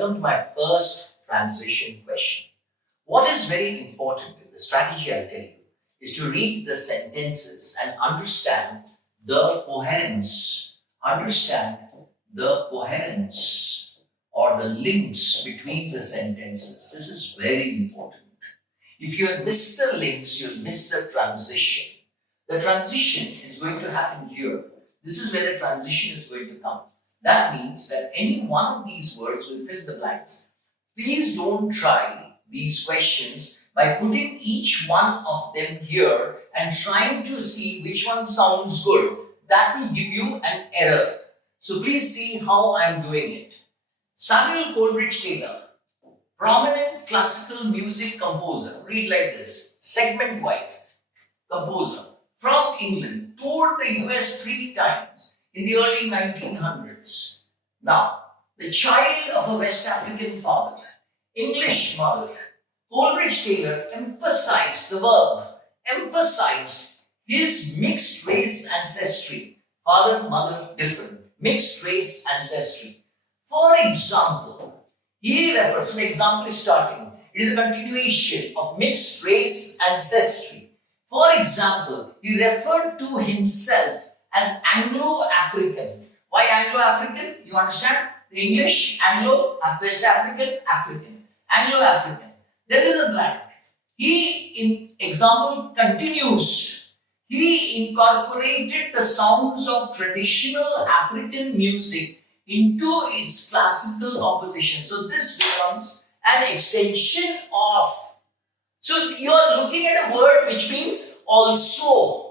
welcome to my first transition question. What is very important in the strategy I'll tell you is to read the sentences and understand the coherence. Understand the coherence or the links between the sentences. This is very important. If you miss the links, you'll miss the transition. The transition is going to happen here. This is where the transition is going to come. That means that any one of these words will fill the blanks. Please don't try these questions by putting each one of them here and trying to see which one sounds good. That will give you an error. So please see how I'm doing it. Samuel Coleridge Taylor, prominent classical music composer, read like this, segment-wise, composer from England, toured the US 3 times in the early 1900s. Now, the child of a West African father, English mother, Coleridge Taylor emphasized the verb, emphasized his mixed race ancestry. Father, mother, different. Mixed race ancestry. For example, he refers, so the example is starting. It is a continuation of mixed race ancestry. For example, he referred to himself as Anglo-African. Why Anglo-African? You understand? The English, Anglo, West African, African. Anglo-African. There is a blank. He, in example, continues. He incorporated the sounds of traditional African music into its classical composition. So this becomes an extension of. So you are looking at a word which means also.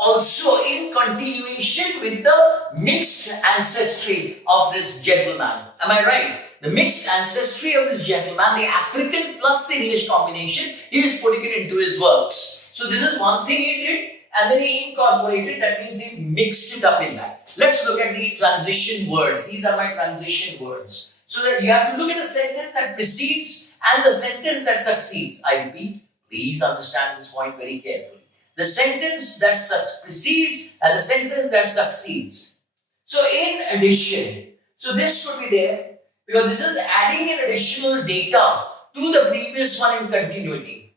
Also in continuation with the mixed ancestry of this gentleman. Am I right? The mixed ancestry of this gentleman, the African plus the English combination, he is putting it into his works. So this is one thing he did, and then he incorporated, that means he mixed it up in that. Let's look at the transition word. These are my transition words. So that you have to look at the sentence that precedes and the sentence that succeeds. I repeat, please understand this point very carefully. The sentence that precedes and the sentence that succeeds. So in addition, so this should be there because this is adding in additional data to the previous one in continuity.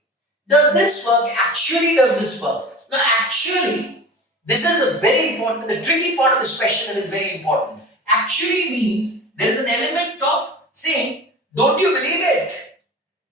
Does this work? Actually, does this work? Now, actually, this is a very important, the tricky part of this question that is very important. Actually means there is an element of saying, don't you believe it?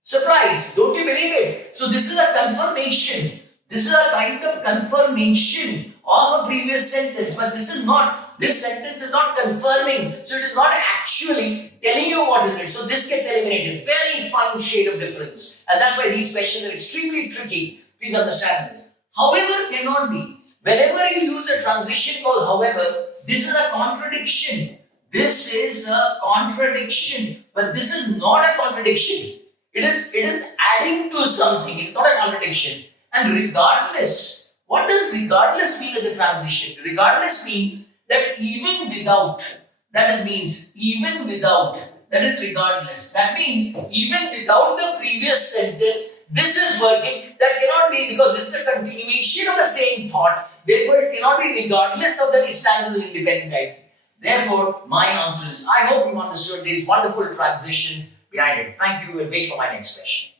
Surprise, don't you believe it? So this is a confirmation. This is a kind of confirmation of a previous sentence, but this sentence is not confirming, so it is not actually telling you what is it. So this gets eliminated. Very fine shade of difference. And that's why these questions are extremely tricky. Please understand this. However cannot be. Whenever you use a transition called however, this is a contradiction. This is a contradiction, but this is not a contradiction. It is adding to something. It is not a contradiction. And regardless, what does regardless mean in the transition? Regardless means that even without, that means even without, that is regardless. That means even without the previous sentence, this is working. That cannot be because this is a continuation of the same thought. Therefore, it cannot be regardless of that it stands as an independent entity. Therefore, my answer is, I hope you understood these wonderful transitions behind it. Thank you and wait for my next question.